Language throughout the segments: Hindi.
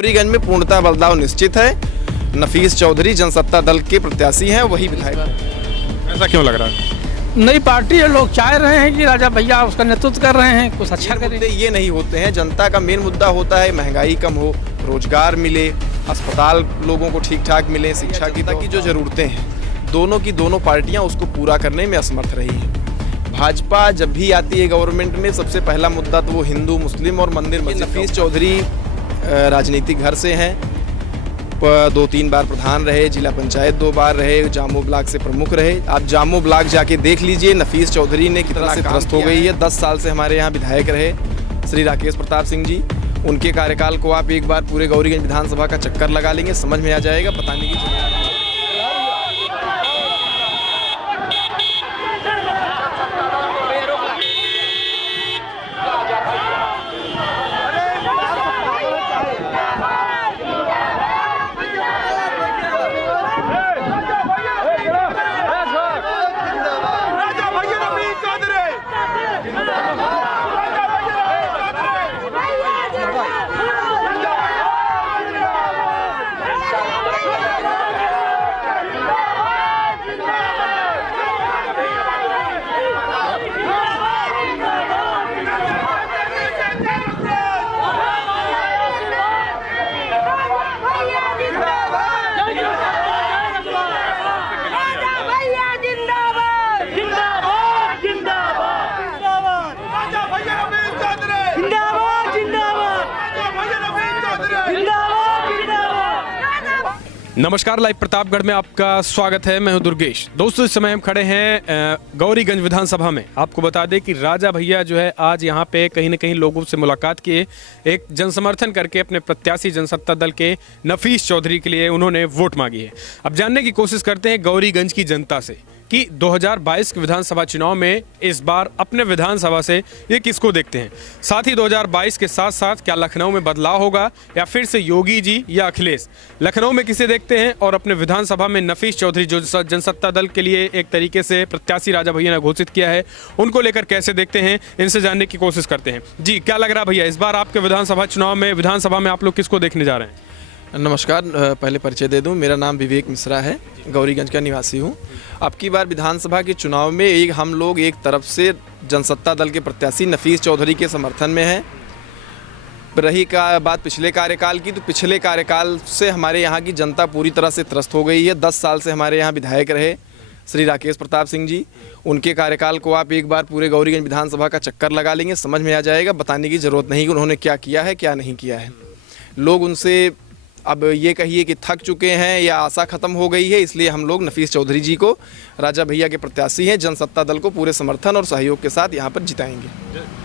गौरीगंज में पूर्णतः बदलाव निश्चित है। नफीस चौधरी जनसत्ता दल के प्रत्याशी हैं, वही विधायक। ऐसा क्यों लग रहा है? नई पार्टी है, लोग चाह रहे हैं कि राजा भैया उसका नेतृत्व कर रहे हैं, कुछ अच्छा करें। ये नहीं होते हैं, जनता का मेन मुद्दा होता है महंगाई कम हो, रोजगार मिले, अस्पताल लोगों को ठीक ठाक मिले, शिक्षा की जो जरूरतें हैं दोनों की दोनों पार्टियां उसको पूरा करने में असमर्थ रही है। भाजपा जब भी आती है गवर्नमेंट में, सबसे पहला मुद्दा तो वो हिंदू मुस्लिम और मंदिर मस्जिद। नफीस चौधरी राजनीतिक घर से हैं, 2-3 बार प्रधान रहे, जिला पंचायत 2 बार रहे, जामो ब्लॉक से प्रमुख रहे। आप जामो ब्लॉक जाके देख लीजिए नफीस चौधरी ने कितना से त्रस्त हो गई है। 10 साल से हमारे यहाँ विधायक रहे श्री राकेश प्रताप सिंह जी, उनके कार्यकाल को आप एक बार पूरे गौरीगंज विधानसभा का चक्कर लगा लेंगे, समझ में आ जाएगा। बताने की जरूरत नहीं। नमस्कार, लाइव प्रतापगढ़ में आपका स्वागत है। मैं हूं दुर्गेश। दोस्तों, इस समय हम खड़े हैं गौरीगंज विधानसभा में। आपको बता दें कि राजा भैया जो है आज यहां पे कहीं न कहीं लोगों से मुलाकात किए, एक जनसमर्थन करके अपने प्रत्याशी जनसत्ता दल के नफीस चौधरी के लिए उन्होंने वोट मांगी है। अब जानने की कोशिश करते हैं गौरीगंज की जनता से कि 2022 के विधानसभा चुनाव में इस बार अपने विधानसभा से ये किसको देखते हैं। साथ ही 2022 के साथ साथ क्या लखनऊ में बदलाव होगा या फिर से योगी जी या अखिलेश। लखनऊ में किसे देखते हैं और अपने विधानसभा में नफीस चौधरी जो जनसत्ता दल के लिए एक तरीके से प्रत्याशी राजा भैया ने घोषित किया है, उनको लेकर कैसे देखते हैं, इनसे जानने की कोशिश करते हैं। जी, क्या लग रहा भैया, इस बार आपके विधानसभा चुनाव में विधानसभा में आप लोग किसको देखने जा रहे हैं? नमस्कार, पहले परिचय दे दूं, मेरा नाम विवेक मिश्रा है, गौरीगंज का निवासी हूं। अब की बार विधानसभा के चुनाव में हम लोग एक तरफ से जनसत्ता दल के प्रत्याशी नफीस चौधरी के समर्थन में हैं। रही का बात पिछले कार्यकाल की, तो पिछले कार्यकाल से हमारे यहाँ की जनता पूरी तरह से त्रस्त हो गई है। 10 साल से हमारे यहाँ विधायक रहे श्री राकेश प्रताप सिंह जी, उनके कार्यकाल को आप एक बार पूरे गौरीगंज विधानसभा का चक्कर लगा लेंगे, समझ में आ जाएगा। बताने की ज़रूरत नहीं कि उन्होंने क्या किया है क्या नहीं किया है। लोग उनसे अब ये कहिए कि थक चुके हैं या आशा ख़त्म हो गई है, इसलिए हम लोग नफीस चौधरी जी को राजा भैया के प्रत्याशी हैं, जनसत्ता दल को पूरे समर्थन और सहयोग के साथ यहाँ पर जिताएंगे।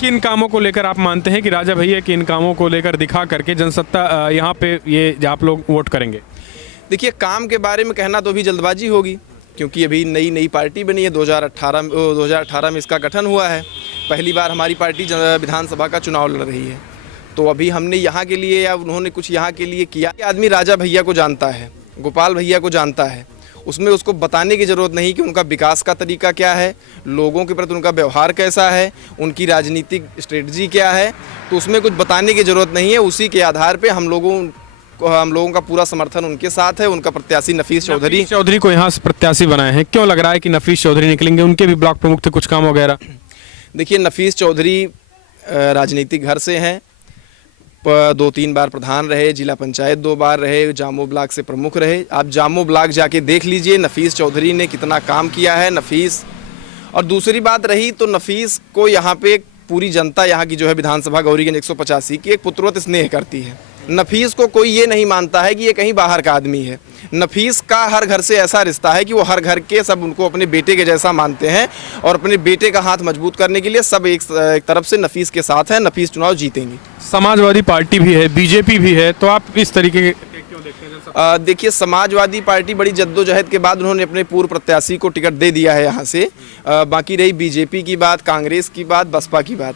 किन कामों को लेकर आप मानते हैं कि राजा भैया किन कामों को लेकर दिखा करके जनसत्ता यहाँ पे ये आप लोग वोट करेंगे? देखिए, काम के बारे में कहना तो अभी जल्दबाजी होगी, क्योंकि अभी नई पार्टी बनी है। 2018 में इसका गठन हुआ है। पहली बार हमारी पार्टी विधानसभा का चुनाव लड़ रही है, तो अभी हमने यहाँ के लिए या उन्होंने कुछ यहाँ के लिए किया। आदमी राजा भैया को जानता है, गोपाल भैया को जानता है, उसमें उसको बताने की ज़रूरत नहीं कि उनका विकास का तरीका क्या है, लोगों के प्रति उनका व्यवहार कैसा है, उनकी राजनीतिक स्ट्रेटजी क्या है, तो उसमें कुछ बताने की ज़रूरत नहीं है। उसी के आधार पर हम लोगों का पूरा समर्थन उनके साथ है। उनका प्रत्याशी नफीस चौधरी को यहाँ से प्रत्याशी बनाए हैं। क्यों लग रहा है कि नफीस चौधरी निकलेंगे? उनके भी ब्लॉक प्रमुख थे, कुछ काम वगैरह। देखिए, नफीस चौधरी राजनीतिक घर से हैं, 2-3 बार प्रधान रहे, जिला पंचायत 2 बार रहे, जामो ब्लॉक से प्रमुख रहे। आप जामो ब्लॉक जाके देख लीजिए नफीस चौधरी ने कितना काम किया है। नफीस, और दूसरी बात रही तो नफीस को यहाँ पे पूरी जनता यहाँ की जो है विधानसभा गौरीगंज 185 की एक पुत्रवत स्नेह करती है। नफीस को कोई ये नहीं मानता है कि ये कहीं बाहर का आदमी है। नफीस का हर घर से ऐसा रिश्ता है कि वो हर घर के सब उनको अपने बेटे के जैसा मानते हैं, और अपने बेटे का हाथ मजबूत करने के लिए सब एक तरफ से नफीस के साथ हैं। नफीस चुनाव जीतेंगी। समाजवादी पार्टी भी है, बीजेपी भी है, तो आप इस तरीके के क्यों देखते हैं? देखिए, समाजवादी पार्टी बड़ी जद्दोजहद के बाद उन्होंने अपने पूर्व प्रत्याशी को टिकट दे दिया है यहाँ से। बाकी रही बीजेपी की बात, कांग्रेस की बात, बसपा की बात,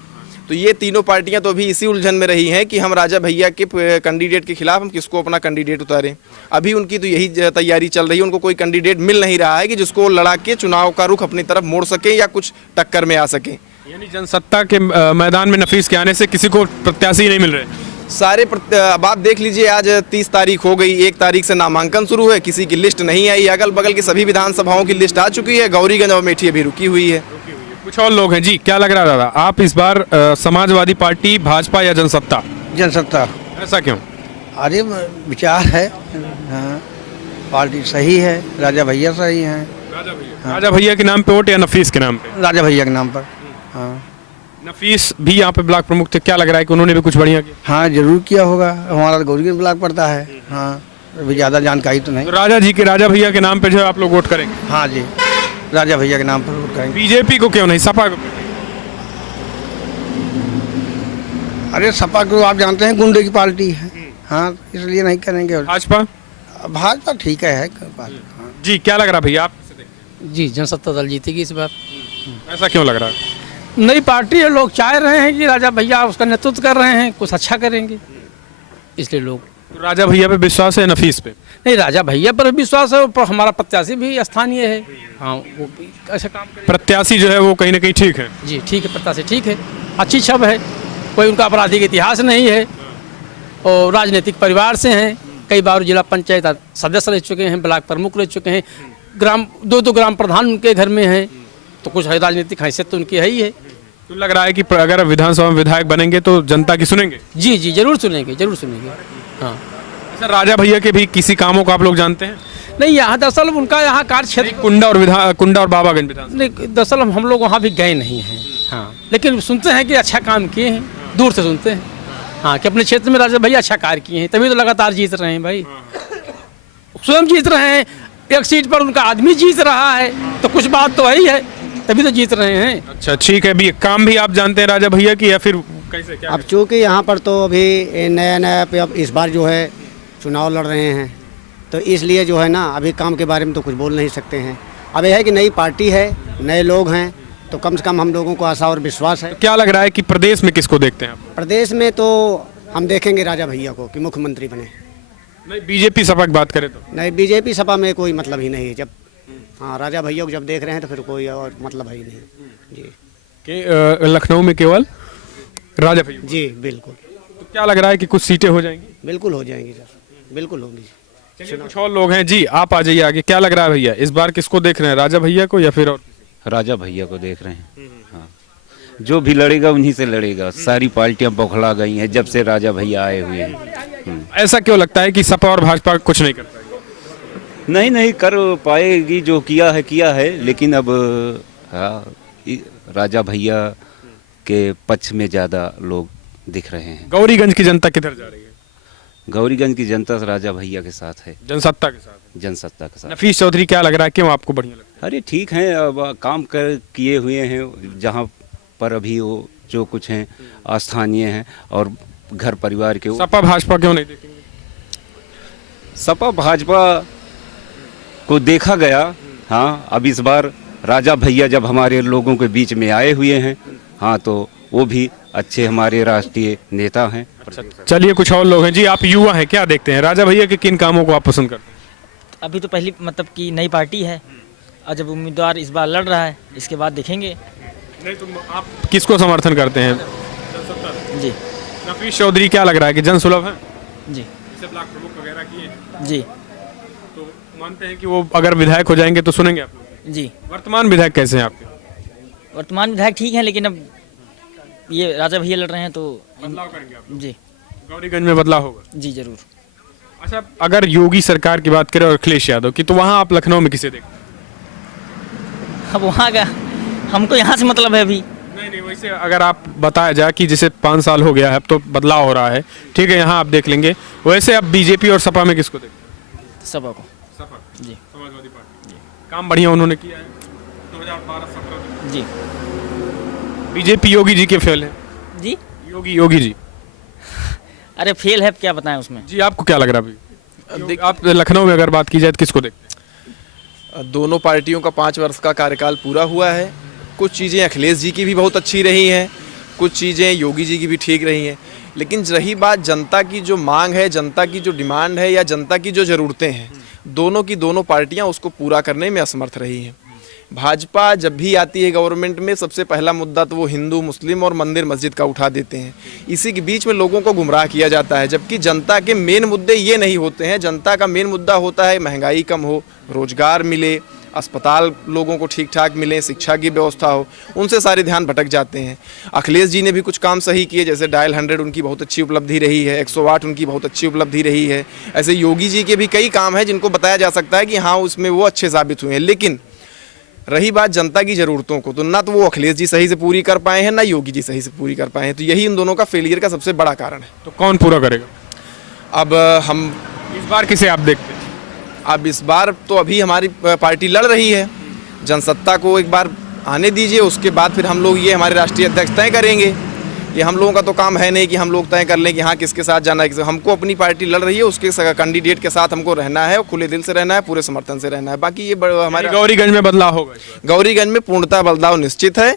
तो ये तीनों पार्टियां तो अभी इसी उलझन में रही हैं कि हम राजा भैया के कैंडिडेट के खिलाफ हम किसको अपना कैंडिडेट उतारें। अभी उनकी तो यही तैयारी चल रही है। उनको कोई कैंडिडेट मिल नहीं रहा है कि जिसको लड़ा के चुनाव का रुख अपनी तरफ मोड़ सके या कुछ टक्कर में आ सके। यानी जनसत्ता के मैदान में नफीस के आने से किसी को प्रत्याशी नहीं मिल रहे। अब आप देख लीजिए, आज 30 तारीख हो गई, 1 तारीख से नामांकन शुरू है, किसी की लिस्ट नहीं आई। अगल बगल की सभी विधानसभाओं की लिस्ट आ चुकी है, गौरीगंज और अमेठी अभी रुकी हुई है। कुछ और लोग हैं जी, क्या लग रहा है दादा, आप इस बार समाजवादी पार्टी, भाजपा या जनसत्ता? जनसत्ता। ऐसा क्यों? अरे विचार है, हाँ, पार्टी सही है, राजा भैया सही हैं। राजा भैया के नाम पे वोट या नफीस के नाम पे? राजा भैया के नाम पर। हाँ नफीस भी यहाँ पे ब्लॉक प्रमुख थे, क्या लग रहा है कि उन्होंने भी कुछ बढ़िया किया? हाँ, जरूर किया होगा, हमारा गौरीगंज ब्लॉक पड़ता है। हाँ, अभी ज़्यादा जानकारी तो नहीं। तो राजा भैया के नाम पे जो है आप लोग वोट करेंगे? हाँ जी, राजा भैया के नाम पर वोट करेंगे। बीजेपी को क्यों नहीं, सपा को? अरे सपा को आप जानते हैं गुंडे की पार्टी है, हाँ, इसलिए नहीं करेंगे। भाजपा? भाजपा ठीक है। हाँ। जी, क्या लग रहा भैया आप? जी, जनसत्ता दल जीतेगी इस बार। ऐसा क्यों लग रहा है? नई पार्टी है, लोग चाह रहे हैं कि राजा भैया उसका नेतृत्व कर रहे हैं, कुछ अच्छा करेंगे, इसलिए लोग। तो राजा भैया पे विश्वास है, नफीस पे? नहीं, राजा भैया पर विश्वास है, पर हमारा प्रत्याशी भी स्थानीय है। हाँ, वो भी अच्छा काम करेगा। प्रत्याशी जो है वो कहीं ना कहीं ठीक है? जी ठीक है, प्रत्याशी ठीक है, अच्छी छब है, कोई उनका आपराधिक इतिहास नहीं है और राजनीतिक परिवार से हैं। कई बार जिला पंचायत सदस्य रह चुके हैं, ब्लॉक प्रमुख रह चुके हैं, दो ग्राम प्रधान उनके घर में हैं, तो कुछ है राजनीतिक हैसियत तो उनकी है ही है। तो लग रहा है कि अगर विधानसभा में विधायक बनेंगे तो जनता की सुनेंगे? जी जी, जरूर सुनेंगे, जरूर सुनेंगे। हाँ सर, राजा भैया के भी किसी कामों को आप लोग जानते हैं? नहीं, यहाँ दरअसल उनका यहाँ कार्य क्षेत्र कुंडा और बाबागंज विधानसभा नहीं, दरअसल हम लोग वहाँ भी गए नहीं हैं। हाँ, लेकिन सुनते हैं कि अच्छा काम किए हैं, दूर से सुनते हैं। हाँ, कि अपने क्षेत्र में राजा भैया अच्छा कार्य किए हैं, तभी तो लगातार जीत रहे हैं भाई, स्वयं जीत रहे हैं। एक सीट पर उनका आदमी जीत रहा है, तो कुछ बात तो है ही है, तभी तो जीत रहे हैं। अच्छा ठीक है, भी काम भी आप जानते हैं राजा भैया की या फिर कैसे क्या? अब चूँकि यहाँ पर तो अभी नया पे अब इस बार जो है चुनाव लड़ रहे हैं, तो इसलिए जो है ना अभी काम के बारे में तो कुछ बोल नहीं सकते हैं। अब यह है कि नई पार्टी है, नए लोग हैं, तो कम से कम हम लोगों को आशा और विश्वास है। तो क्या लग रहा है कि प्रदेश में किसको देखते हैं आप? प्रदेश में तो हम देखेंगे राजा भैया को कि मुख्यमंत्री बने। नहीं, बीजेपी सपा की बात करें तो? नहीं, बीजेपी सपा में कोई मतलब ही नहीं है। जब हाँ, राजा भैया को जब देख रहे हैं तो फिर कोई और मतलब है ही नहीं जी। कि लखनऊ में केवल राजा भैया? जी बिल्कुल। तो क्या लग रहा है कि कुछ सीटें हो जाएंगी? बिल्कुल हो जाएंगी सर, बिल्कुल होगी। चलिए, कुछ और लोग हैं जी, आप आ जाइए आगे। क्या लग रहा है भैया, इस बार किसको देख रहे हैं, राजा भैया को या फिर और? राजा भैया को देख रहे हैं। हाँ, जो भी लड़ेगा उन्हीं से लड़ेगा। सारी पार्टियां बौखला गई हैं जब से राजा भैया आए हुए हैं। ऐसा क्यों लगता है कि सपा और भाजपा कुछ नहीं कर पाएगी? नहीं कर पाएगी, जो किया है, लेकिन अब हाँ, राजा भैया के पक्ष में ज़्यादा लोग दिख रहे हैं। गौरीगंज की जनता किधर जा रही है? गौरीगंज की जनता राजा भैया के साथ है, जनसत्ता के साथ? जनसत्ता के साथ। नफीस चौधरी क्या लग रहा है, क्यों आपको बढ़िया लगता अरे ठीक है, अब काम किए हुए हैं जहाँ पर अभी वो जो कुछ हैं स्थानीय हैं और घर परिवार के। सपा भाजपा क्यों नहीं देखेंगे? सपा भाजपा को देखा गया। हाँ, अब इस बार राजा भैया जब हमारे लोगों के बीच में आए हुए हैं, हाँ, तो वो भी अच्छे हमारे राष्ट्रीय नेता हैं। चलिए, कुछ और लोग हैं जी, आप युवा हैं, क्या देखते हैं राजा भैया के किन कामों को आप पसंद करते हैं? अभी तो पहली मतलब कि नई पार्टी है और जब उम्मीदवार इस बार लड़ रहा है, इसके बाद देखेंगे। नहीं, तो आप किसको समर्थन करते हैं? जी। नफीस चौधरी क्या लग रहा है कि जन सुलभ है? जी। जैसे ब्लॉक प्रमुख वगैरह किए, जी। तो मानते हैं कि वो अगर विधायक हो जाएंगे तो सुनेंगे आप लोग? जी। वर्तमान विधायक कैसे हैं आपके? वर्तमान विधायक ठीक है, लेकिन अब ये राजा भैया लड़ रहे हैं तो बदलाव करेंगे आप? जी। गौरीगंज में बदलाव होगा? जी जरूर। अच्छा, अगर योगी सरकार की बात करें और अखिलेश यादव की, तो वहाँ आप लखनऊ में किसे देखते हैं? अब वहाँ का हमको यहाँ से मतलब है अभी। नहीं, वैसे अगर आप बताया जाए कि जैसे 5 साल हो गया है, अब तो बदलाव हो रहा है, ठीक है, यहाँ आप देख लेंगे, वैसे अब बीजेपी और सपा में किसको देखते हैं? सपा को। सपा? जी। समाजवादी पार्टी। काम बढ़िया उन्होंने किया है 2012-17 जी। बीजेपी योगी जी के फेल है जी। योगी जी। अरे फेल है, क्या बताएं उसमें। जी, आपको क्या लग रहा है अभी? आप लखनऊ में अगर बात की जाए तो किसको देखते हैं? दोनों पार्टियों का 5 वर्ष का कार्यकाल पूरा हुआ है। कुछ चीज़ें अखिलेश जी की भी बहुत अच्छी रही हैं, कुछ चीज़ें योगी जी की भी ठीक रही हैं, लेकिन रही बात जनता की जो मांग है, जनता की जो डिमांड है या जनता की जो ज़रूरतें हैं, दोनों की दोनों पार्टियां उसको पूरा करने में असमर्थ रही हैं। भाजपा जब भी आती है गवर्नमेंट में, सबसे पहला मुद्दा तो वो हिंदू मुस्लिम और मंदिर मस्जिद का उठा देते हैं। इसी के बीच में लोगों को गुमराह किया जाता है, जबकि जनता के मेन मुद्दे ये नहीं होते हैं। जनता का मेन मुद्दा होता है महंगाई कम हो, रोजगार मिले, अस्पताल लोगों को ठीक ठाक मिले, शिक्षा की व्यवस्था हो, उनसे सारे ध्यान भटक जाते हैं। अखिलेश जी ने भी कुछ काम सही किए, जैसे डायल 100 उनकी बहुत अच्छी उपलब्धि रही है, 108 उनकी बहुत अच्छी उपलब्धि रही है। ऐसे योगी जी के भी कई काम हैं जिनको बताया जा सकता है कि हाँ उसमें वो अच्छे साबित हुए हैं। लेकिन रही बात जनता की ज़रूरतों को, तो ना तो वो अखिलेश जी सही से पूरी कर पाए हैं, ना योगी जी सही से पूरी कर पाए हैं। तो यही इन दोनों का फेलियर का सबसे बड़ा कारण है। तो कौन पूरा करेगा अब हम इस बार? किसे आप देखते हैं? अब इस बार तो अभी हमारी पार्टी लड़ रही है, जनसत्ता को एक बार आने दीजिए, उसके बाद फिर हम लोग ये हमारे राष्ट्रीय अध्यक्ष तय करेंगे। ये हम लोगों का तो काम है नहीं कि हम लोग तय कर लें कि हाँ किसके साथ जाना है। हमको अपनी पार्टी लड़ रही है, उसके कैंडिडेट के साथ हमको रहना है, खुले दिल से रहना है, पूरे समर्थन से रहना है। बाकी ये हमारे गौरीगंज में बदलाव होगा इस बार? गौरीगंज में पूर्णतः बदलाव निश्चित है।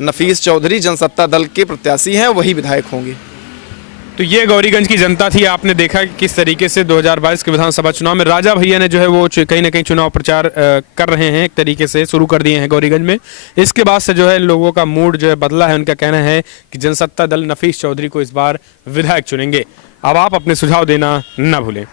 नफीस चौधरी जनसत्ता दल के प्रत्याशी हैं, वही विधायक होंगे। तो ये गौरीगंज की जनता थी। आपने देखा कि किस तरीके से 2022 के विधानसभा चुनाव में राजा भैया ने जो है वो कहीं ना कहीं चुनाव प्रचार कर रहे हैं, एक तरीके से शुरू कर दिए हैं गौरीगंज में। इसके बाद से जो है लोगों का मूड जो है बदला है। उनका कहना है कि जनसत्ता दल नफीस चौधरी को इस बार विधायक चुनेंगे। अब आप अपने सुझाव देना न भूलें।